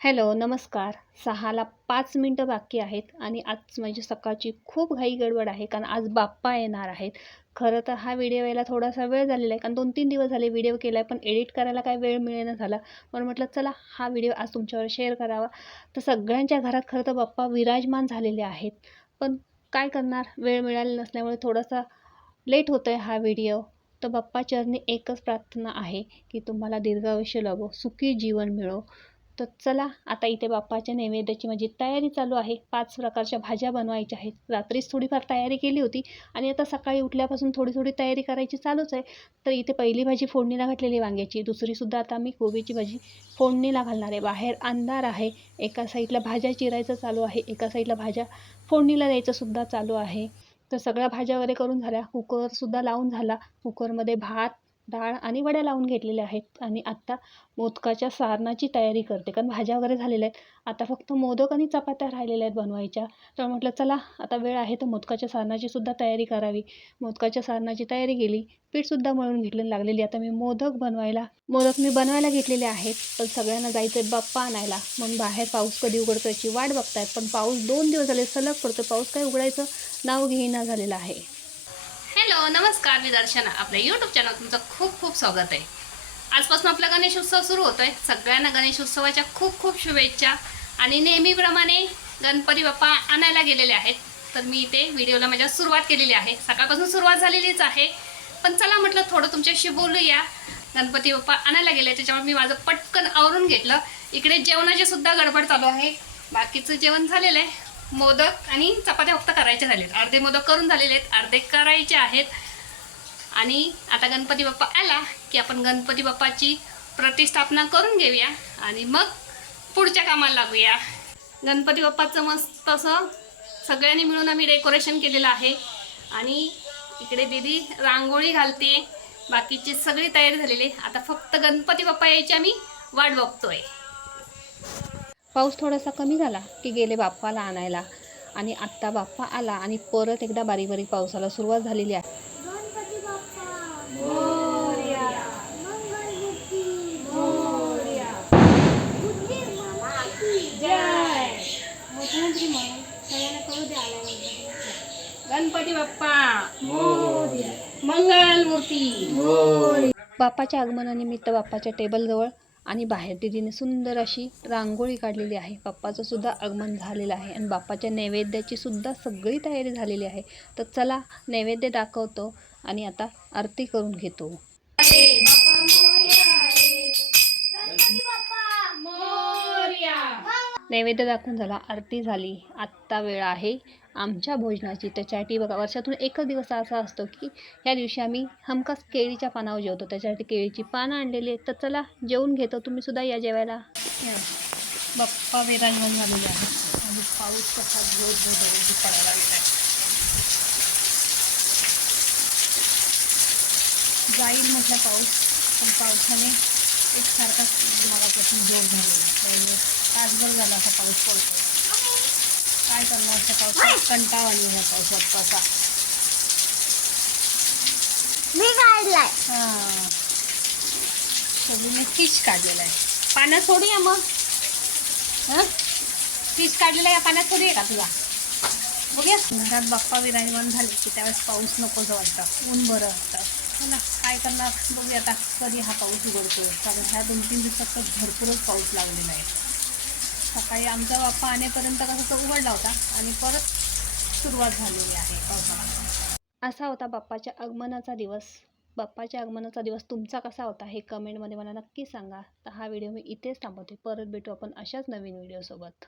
Hello नमस्कार. सहाला पाच मिनटं बाकी आहेत आणि आज माझी सकाळची खूप घाई गडबड आहे कारण आज बाप्पा येणार आहेत. खरं तर हा व्हिडिओ यायला थोडासा वेळ झालेला आहे कारण दोन तीन दिवस झाले व्हिडिओ केला आहे पण एडिट करायला काही वेळ मिळेना झाला. पण म्हटलं चला हा व्हिडिओ आज तुमच्यावर शेअर करावा. तर सगळ्यांच्या घरात खरं तर बाप्पा विराजमान झालेले आहेत. पण काय करणार? वेळ मिळाला नसल्यामुळे थोडासा लेट होतो आहे हा व्हिडिओ. तर बाप्पा चरणी एकच प्रार्थना आहे की तुम्हाला दीर्घायुष्य लाभो सुखी जीवन मिळो. तर चला आता इथे बाप्पाच्या नैवेद्याची माझी तयारी चालू आहे. पाच प्रकारच्या भाज्या बनवायच्या आहेत. रात्रीच थोडीफार तयारी केली होती आणि आता सकाळी उठल्यापासून थोडी थोडी तयारी करायची चालूच आहे. तर इथे पहिली भाजी फोडणीला घातलेली वांग्याची. दुसरीसुद्धा आता मी कोबीची भाजी फोडणीला घालणार आहे. बाहेर अंधार आहे. एका साईडला भाज्या चिरायचं चालू आहे. एका साईडला भाज्या फोडणीला द्यायचंसुद्धा चालू आहे. तर सगळ्या भाज्या वगैरे करून झाल्या. कुकरसुद्धा लावून झाला. कुकरमध्ये भात डाळ आणि वड्या लावून घेतलेल्या आहेत. आणि आत्ता मोदकाच्या सारणाची तयारी करते. कारण भाज्या वगैरे झालेल्या आहेत. आता फक्त मोदक आणि चपात्या राहिलेल्या आहेत बनवायच्या. तर म्हटलं चला आता वेळ आहे तर मोदकाच्या सारणाची सुद्धा तयारी करावी. मोदकाच्या सारणाची तयारी केली. पीठसुद्धा मळून घेतलं लागलेली. आता मी मोदक बनवायला मोदक मी बनवायला घेतलेले आहेत. पण सगळ्यांना जायचं आहे बाप्पा आणायला. म्हणून बाहेर पाऊस कधी उघडतो याची वाट बघतायत. पण पाऊस दोन दिवस झाले सलग पडतो पाऊस काय उघडायचं नाव घेईना झालेलं आहे. हॅलो नमस्कार मी दर्शना. आपल्या यूट्यूब चॅनल तुमचं खूप खूप स्वागत आहे. आजपासून आपला गणेश उत्सव सुरू आहे सगळ्यांना गणेश उत्सवाच्या खूप खूप शुभेच्छा. आणि नेहमीप्रमाणे गणपती बाप्पा आणायला गेलेले आहेत. तर मी इथे व्हिडिओला माझ्या सुरुवात केलेली आहे. सकाळपासून सुरुवात झालेलीच आहे. पण चला म्हटलं थोडं तुमच्याशी बोलूया. गणपती बाप्पा आणायला गेले त्याच्यामुळे मी माझं पटकन आवरून घेतलं. इकडे जेवणाची सुद्धा गडबड चालू आहे. बाकीचं जेवण झालेलं आहे. मोदक आणि चपात्या फक्त करायच्या झालेत. अर्धे मोदक करून झालेले आहेत अर्धे करायचे आहेत. आणि आता गणपती बाप्पा आला की आपण गणपती बाप्पाची प्रतिष्ठापना करून घेऊया आणि मग पुढच्या कामाला लागूया. गणपती बाप्पाचं मस्त असं सगळ्यांनी मिळून आम्ही डेकोरेशन केलेलं आहे. आणि इकडे दीदी रांगोळी घालते. बाकीची सगळी तयारी झालेली आता फक्त गणपती बाप्पा यायची आम्ही वाट बघतोय. पाऊस थोडासा कमी झाला की गेले बाप्पाला आणायला. आणि आत्ता बाप्पा आला आणि परत एकदा बारीक बारीक पावसाला सुरुवात झालेली आहे. गणपती बाप्पा. मोरया. मंगलमूर्ती. मोरया. बुद्धी मामा की जय. मुख्यमंत्री म्हणून सगळ्यांना करू दे आल्यानंतर गणपती बाप्पा. मंगल मूर्ती बाप्पाच्या आगमनानिमित्त बाप्पाच्या टेबलजवळ आणि बाहेर दिदीने सुंदर अशी रांगोळी काढलेली आहे. बाप्पाचं सुद्धा आगमन झालेलं आहे आणि बाप्पाच्या नैवेद्याची सुद्धा सगळी तयारी झालेली आहे. तर चला नैवेद्य दाखवतो आणि आता आरती करून घेतो. नैवेद्य दाखवून झाला आरती झाली. आत्ता वेळ आहे आमच्या भोजनाची त्याच्यासाठी बघा वर्षातून एकच दिवस असा असतो की ह्या दिवशी आम्ही हमखास केळीच्या पानावर जेवतो. त्याच्यासाठी केळीची पानं आणलेली आहेत. तर चला जेवून घेतो. तुम्ही सुद्धा या जेवायला. बाप्पा विराजमान झालेले आहे आणि पाऊस कसा जोर जोर पडायला गेला आहे. जाईल म्हटलं पाऊस पण पावसाने एकसारखाच मगापासून जोर झालेला आहे. त्यामुळे तासभर झाला असा पाऊस पडतो काय करणार असा पाऊस कंटाळा आली ह्या पावसात कसा? मी काढलाय. हां. सगळीने फिश काढलेला आहे. पाण्यात सोडूया मग. हां? फिश काढलेला आहे पाण्यात सोडूया का तुला? बघूया. घरात बाप्पा विराजमान झाले की त्यावेळेस पाऊस नकोच वाटतं. ऊन बरं वाटतं ना काय करणार? बघूया आता कधी हा पाऊस उघडतो कारण ह्या दोन तीन दिवसात तर भरपूरच पाऊस लागलेला आहे. सकाळी आमचा बाप्पा आणेपर्यंत कसं तो उघडला होता आणि परत सुरुवात झालेली आहे असा होता बाप्पाच्या आगमनाचा दिवस. बाप्पाच्या आगमनाचा दिवस तुमचा कसा होता हे कमेंटमध्ये मला नक्की सांगा. तर हा व्हिडिओ मी इथेच थांबवते. परत भेटू आपण अशाच नवीन व्हिडिओसोबत